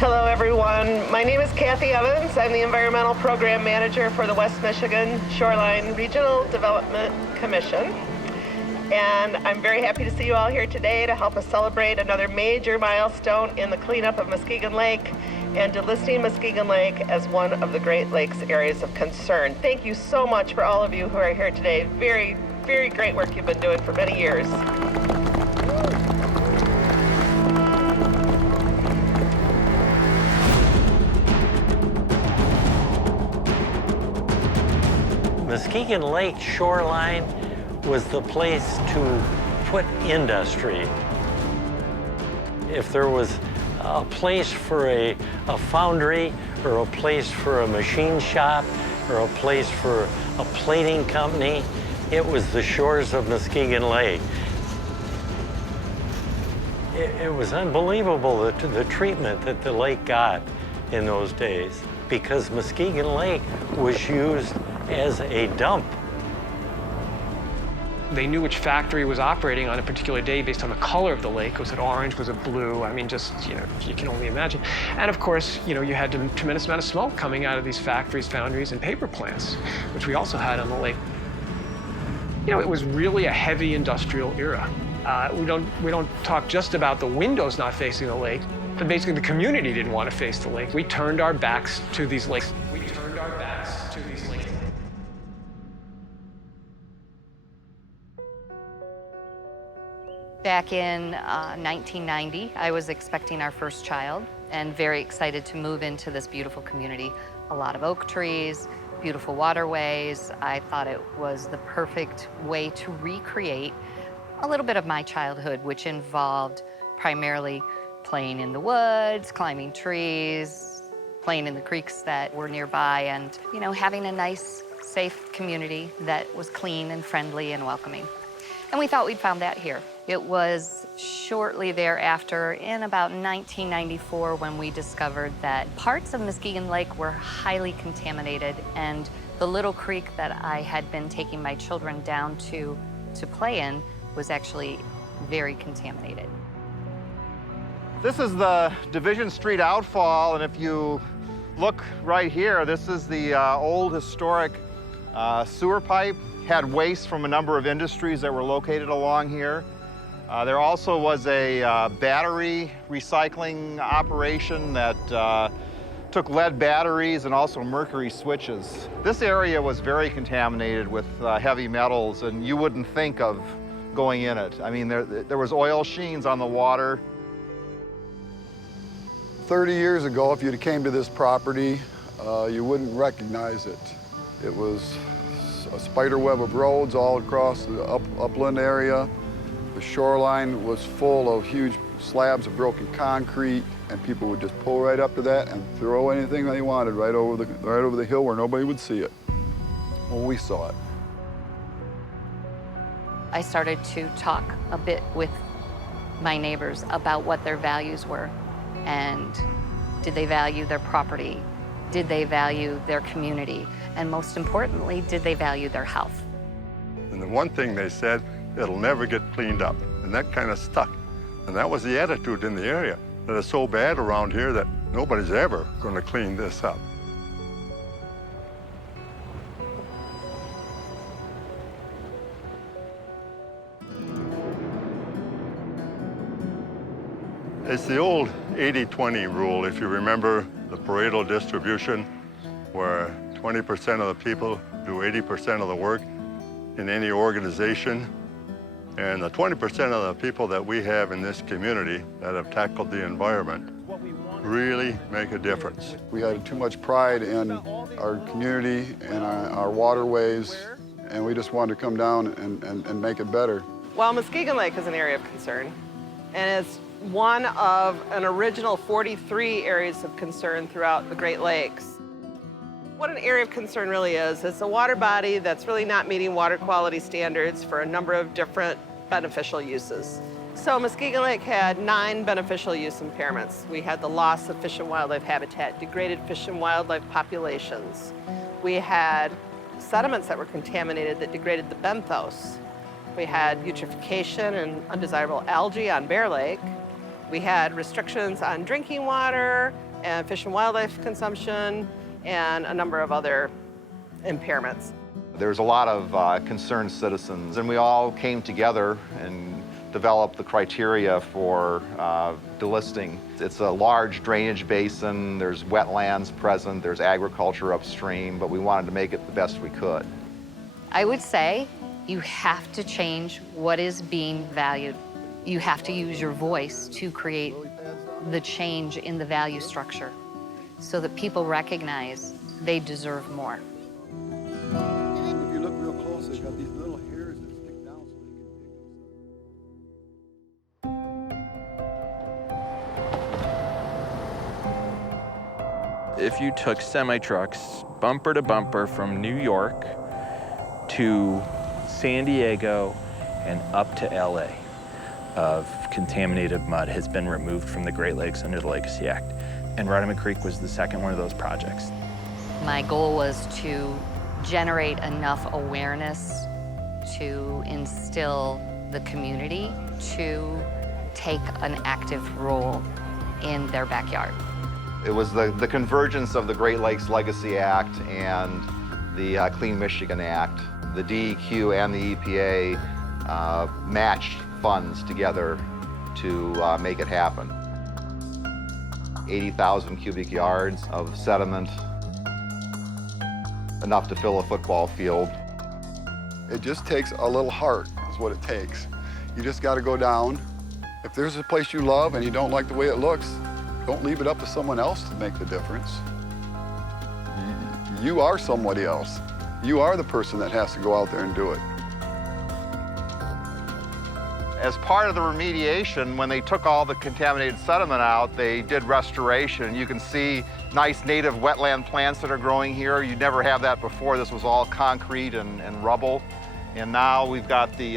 Hello everyone, my name is Kathy Evans. I'm the Environmental Program Manager for the West Michigan Shoreline Regional Development Commission. And I'm very happy to see you all here today to help us celebrate another major milestone in the cleanup of Muskegon Lake and delisting Muskegon Lake as one of the Great Lakes areas of concern. Thank you so much for all of you who are here today. Very, very great work you've been doing for many years. Muskegon Lake Shoreline was the place to put industry. If there was a place for a foundry or a place for a machine shop or a place for a plating company, it was the shores of Muskegon Lake. It was unbelievable the treatment that the lake got in those days, because Muskegon Lake was used as a dump. They knew which factory was operating on a particular day based on the color of the lake. Was it orange? Was it blue? I mean, just, you can only imagine. And of course, you had a tremendous amount of smoke coming out of these factories, foundries, and paper plants, which we also had on the lake. It was really a heavy industrial era. We don't talk just about the windows not facing the lake, but basically the community didn't want to face the lake. We turned our backs to these lakes. Back in 1990, I was expecting our first child and very excited to move into this beautiful community. A lot of oak trees, beautiful waterways. I thought it was the perfect way to recreate a little bit of my childhood, which involved primarily playing in the woods, climbing trees, playing in the creeks that were nearby, and having a nice, safe community that was clean and friendly and welcoming. And we thought we'd found that here. It was shortly thereafter, in about 1994, when we discovered that parts of Muskegon Lake were highly contaminated, and the little creek that I had been taking my children down to play in was actually very contaminated. This is the Division Street outfall, and if you look right here, this is the old historic sewer pipe. Had waste from a number of industries that were located along here. There also was a battery recycling operation that took lead batteries and also mercury switches. This area was very contaminated with heavy metals, and you wouldn't think of going in it. I mean, there was oil sheens on the water. 30 years ago, if you came to this property, you wouldn't recognize it. It was a spider web of roads all across the upland area. The shoreline was full of huge slabs of broken concrete, and people would just pull right up to that and throw anything they wanted right over the hill where nobody would see it. Well, we saw it. I started to talk a bit with my neighbors about what their values were, and did they value their property? Did they value their community? And most importantly, did they value their health? And the one thing they said, it'll never get cleaned up. And that kind of stuck. And that was the attitude in the area, that it's so bad around here that nobody's ever going to clean this up. It's the old 80-20 rule, if you remember the Pareto distribution, where 20% of the people do 80% of the work in any organization. And the 20% of the people that we have in this community that have tackled the environment really make a difference. We had too much pride in our community and our waterways, and we just wanted to come down and make it better. Well, Muskegon Lake is an area of concern, and it's one of an original 43 areas of concern throughout the Great Lakes. What an area of concern really is, it's a water body that's really not meeting water quality standards for a number of different beneficial uses. So Muskegon Lake had 9 beneficial use impairments. We had the loss of fish and wildlife habitat, degraded fish and wildlife populations. We had sediments that were contaminated that degraded the benthos. We had eutrophication and undesirable algae on Bear Lake. We had restrictions on drinking water, and fish and wildlife consumption, and a number of other impairments. There's a lot of concerned citizens, and we all came together and developed the criteria for delisting. It's a large drainage basin, there's wetlands present, there's agriculture upstream, but we wanted to make it the best we could. I would say you have to change what is being valued. You have to use your voice to create the change in the value structure so that people recognize they deserve more. If you look real close, they've got these little hairs that stick down so they can pick those up. If you took semi-trucks bumper to bumper from New York to San Diego and up to LA, of contaminated mud has been removed from the Great Lakes under the Legacy Act. And Ruddiman Creek was the second one of those projects. My goal was to generate enough awareness to instill the community to take an active role in their backyard. It was the convergence of the Great Lakes Legacy Act and the Clean Michigan Act. The DEQ and the EPA matched funds together to make it happen. 80,000 cubic yards of sediment, enough to fill a football field. It just takes a little heart, is what it takes. You just got to go down. If there's a place you love and you don't like the way it looks, don't leave it up to someone else to make the difference. You are somebody else. You are the person that has to go out there and do it. As part of the remediation, when they took all the contaminated sediment out, they did restoration. You can see nice native wetland plants that are growing here. You'd never have that before. This was all concrete and rubble. And now we've got the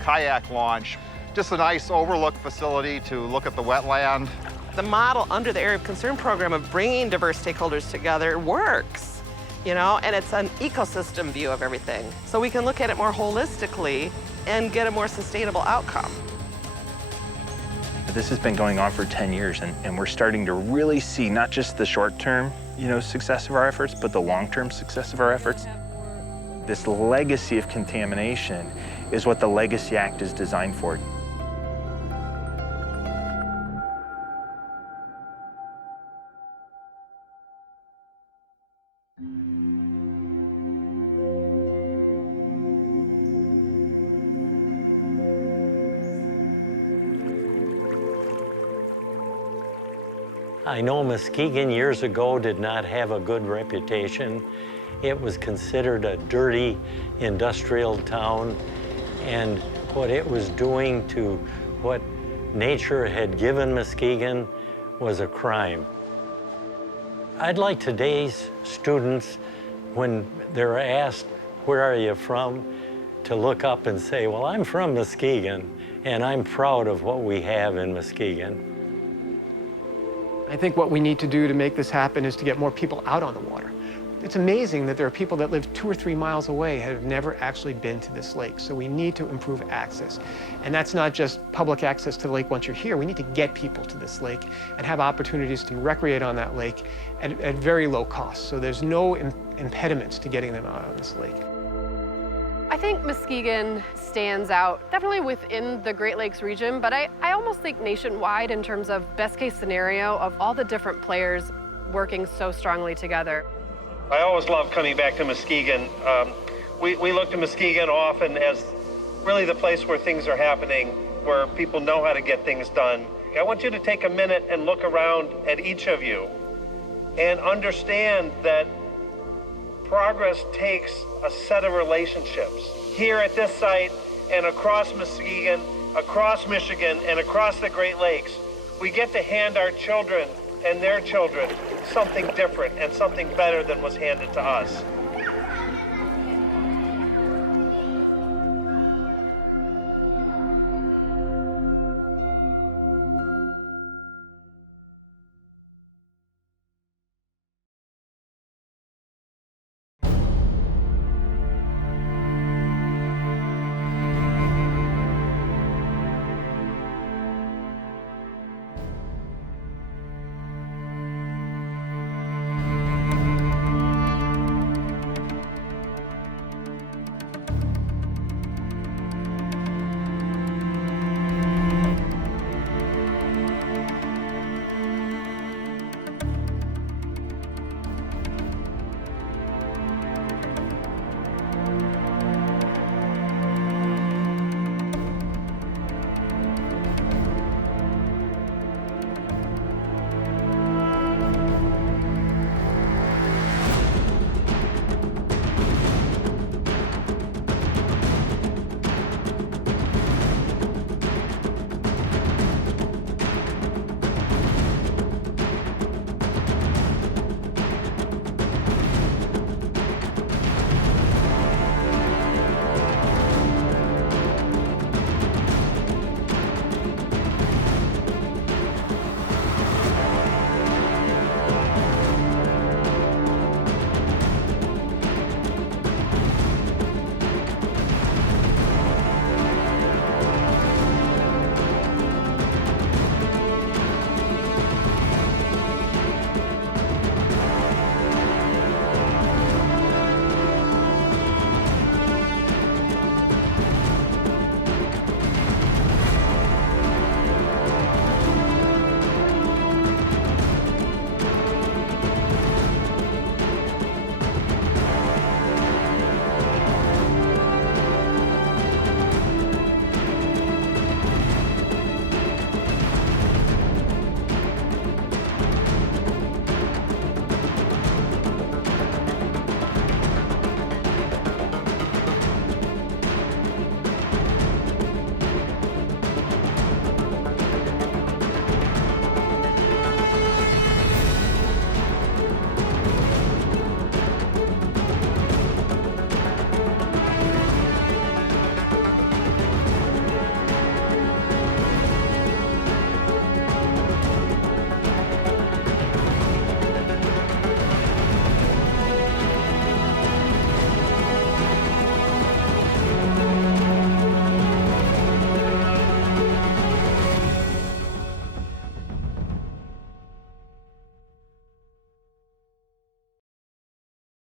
kayak launch. Just a nice overlook facility to look at the wetland. The model under the Area of Concern program of bringing diverse stakeholders together works, you know, and it's an ecosystem view of everything. So we can look at it more holistically and get a more sustainable outcome. This has been going on for 10 years, and we're starting to really see not just the short-term, success of our efforts, but the long-term success of our efforts. This legacy of contamination is what the Legacy Act is designed for. I know Muskegon years ago did not have a good reputation. It was considered a dirty industrial town, and what it was doing to what nature had given Muskegon was a crime. I'd like today's students, when they're asked, where are you from, to look up and say, well, I'm from Muskegon, and I'm proud of what we have in Muskegon. I think what we need to do to make this happen is to get more people out on the water. It's amazing that there are people that live 2 or 3 miles away who have never actually been to this lake. So we need to improve access. And that's not just public access to the lake once you're here. We need to get people to this lake and have opportunities to recreate on that lake at very low cost. So there's no impediments to getting them out on this lake. I think Muskegon stands out definitely within the Great Lakes region, but I almost think nationwide in terms of best case scenario of all the different players working so strongly together. I always love coming back to Muskegon. We look to Muskegon often as really the place where things are happening, where people know how to get things done. I want you to take a minute and look around at each of you and understand that progress takes a set of relationships. Here at this site and across Muskegon, across Michigan, and across the Great Lakes, we get to hand our children and their children something different and something better than was handed to us.